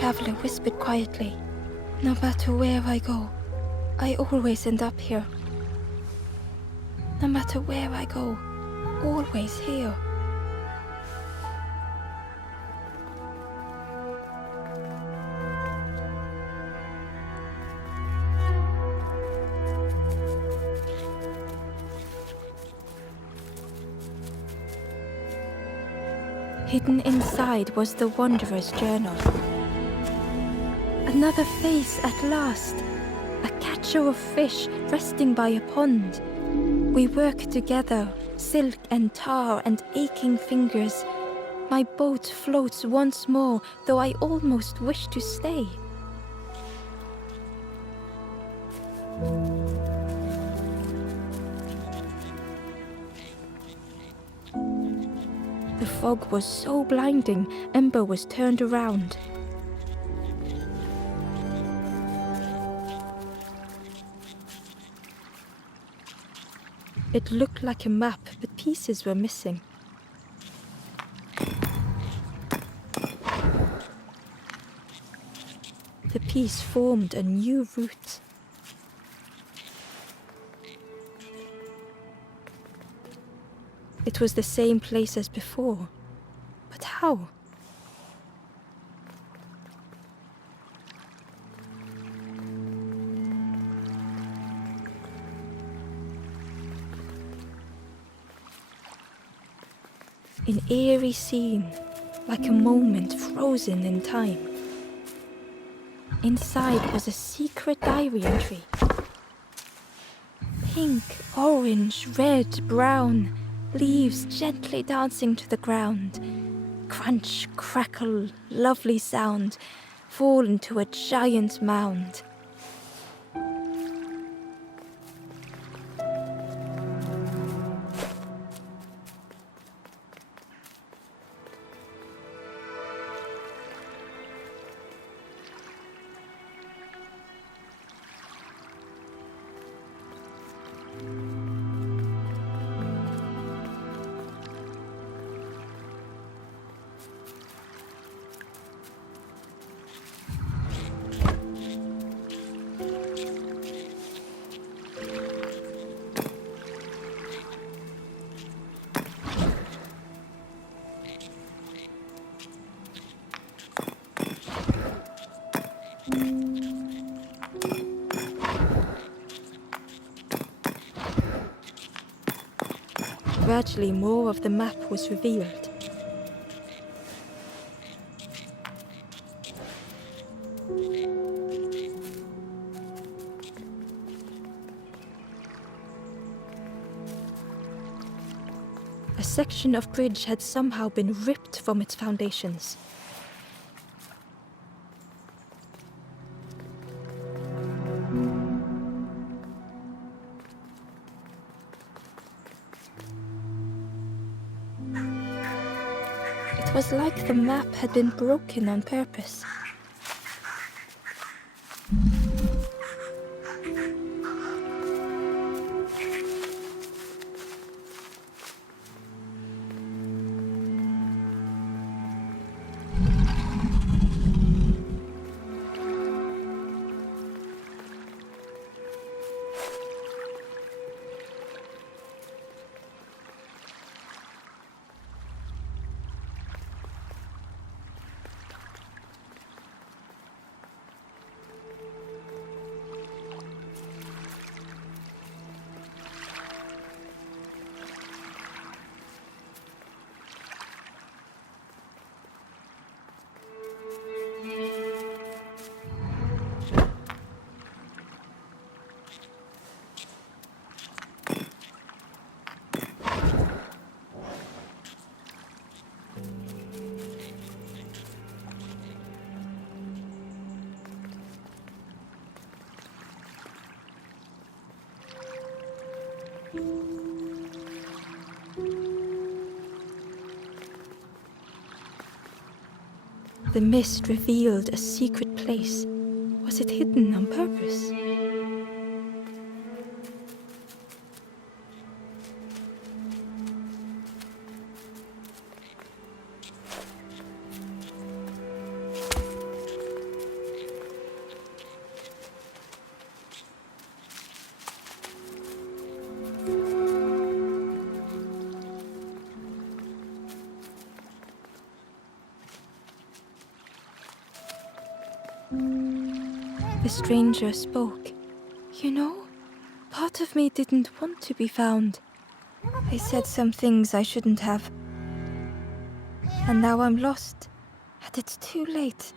traveler whispered quietly. No matter where I go, I always end up here. No matter where I go, always here. Hidden inside was the Wanderer's journal. Another face at last. A catcher of fish resting by a pond. We work together, silk and tar and aching fingers. My boat floats once more, though I almost wish to stay. The fog was so blinding, Ember was turned around. It looked like a map, but pieces were missing. The piece formed a new route. It was the same place as before. But how? An eerie scene, like a moment frozen in time. Inside was a secret diary entry. Pink, orange, red, brown, leaves gently dancing to the ground. Crunch, crackle, lovely sound, fall into a giant mound. Gradually, more of the map was revealed. A section of bridge had somehow been ripped from its foundations. It was like the map had been broken on purpose. The mist revealed a secret place. Was it hidden on purpose? The stranger spoke. You know, part of me didn't want to be found. I said some things I shouldn't have. And now I'm lost, and it's too late.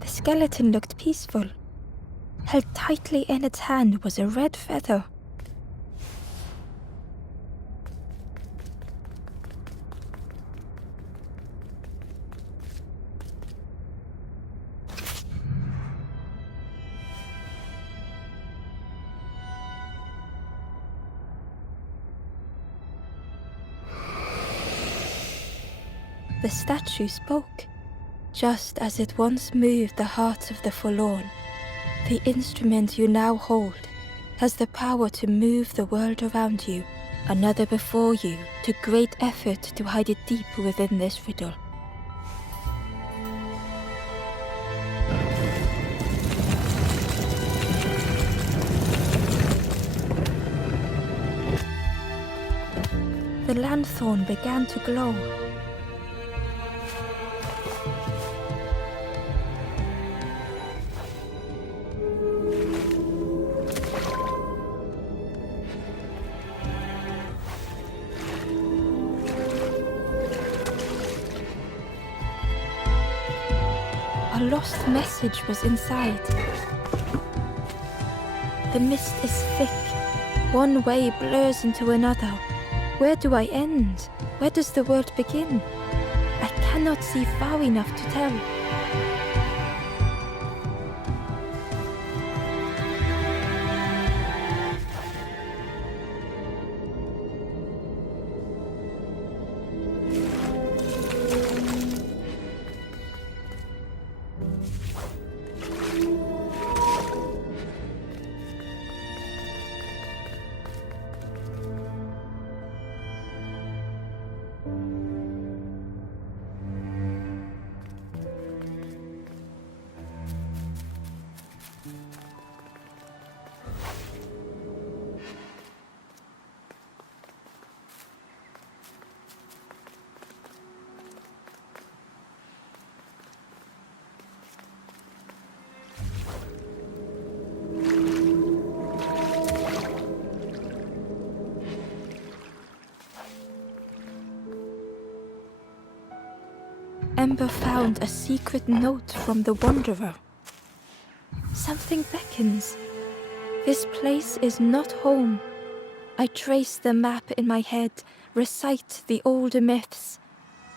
The skeleton looked peaceful. Held tightly in its hand was a red feather. The statue spoke, just as it once moved the hearts of the forlorn. The instrument you now hold has the power to move the world around you, another before you, to great effort to hide it deep within this riddle. The lanthorn began to glow. A lost message was inside. The mist is thick. One way blurs into another. Where do I end? Where does the world begin? I cannot see far enough to tell. Ember found a secret note from the Wanderer. Something beckons. This place is not home. I trace the map in my head, recite the older myths.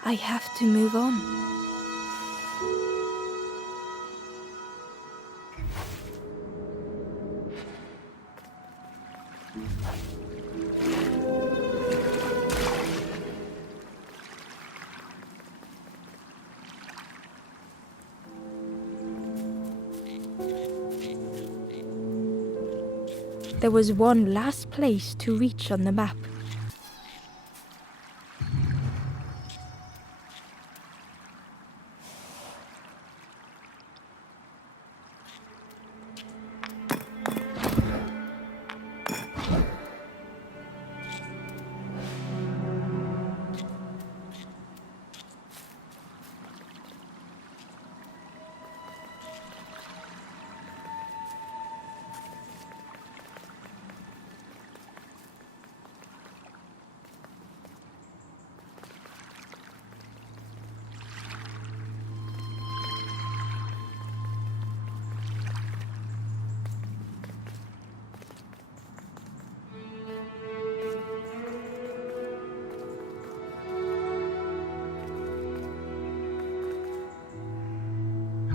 I have to move on. There was one last place to reach on the map.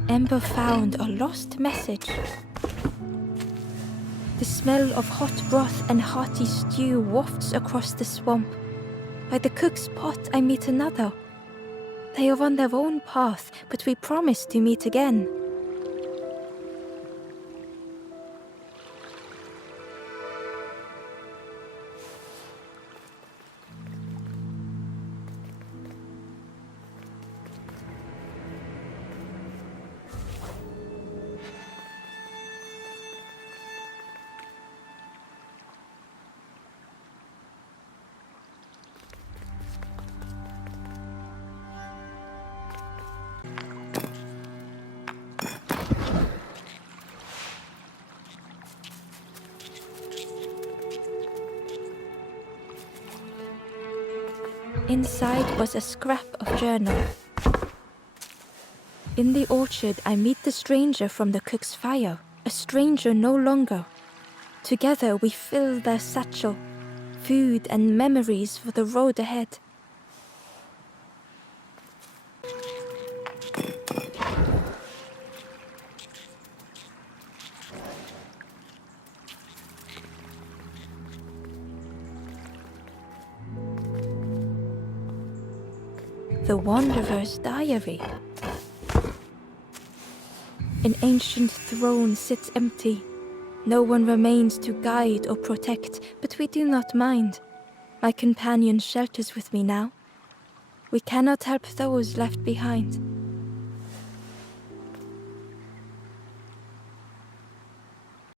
Ember found a lost message. The smell of hot broth and hearty stew wafts across the swamp. By the cook's pot I meet another. They are on their own path, but we promise to meet again. Inside was a scrap of journal. In the orchard, I meet the stranger from the cook's fire, a stranger no longer. Together we fill their satchel, food and memories for the road ahead. The Wanderer's Diary. An ancient throne sits empty. No one remains to guide or protect, but we do not mind. My companion shelters with me now. We cannot help those left behind.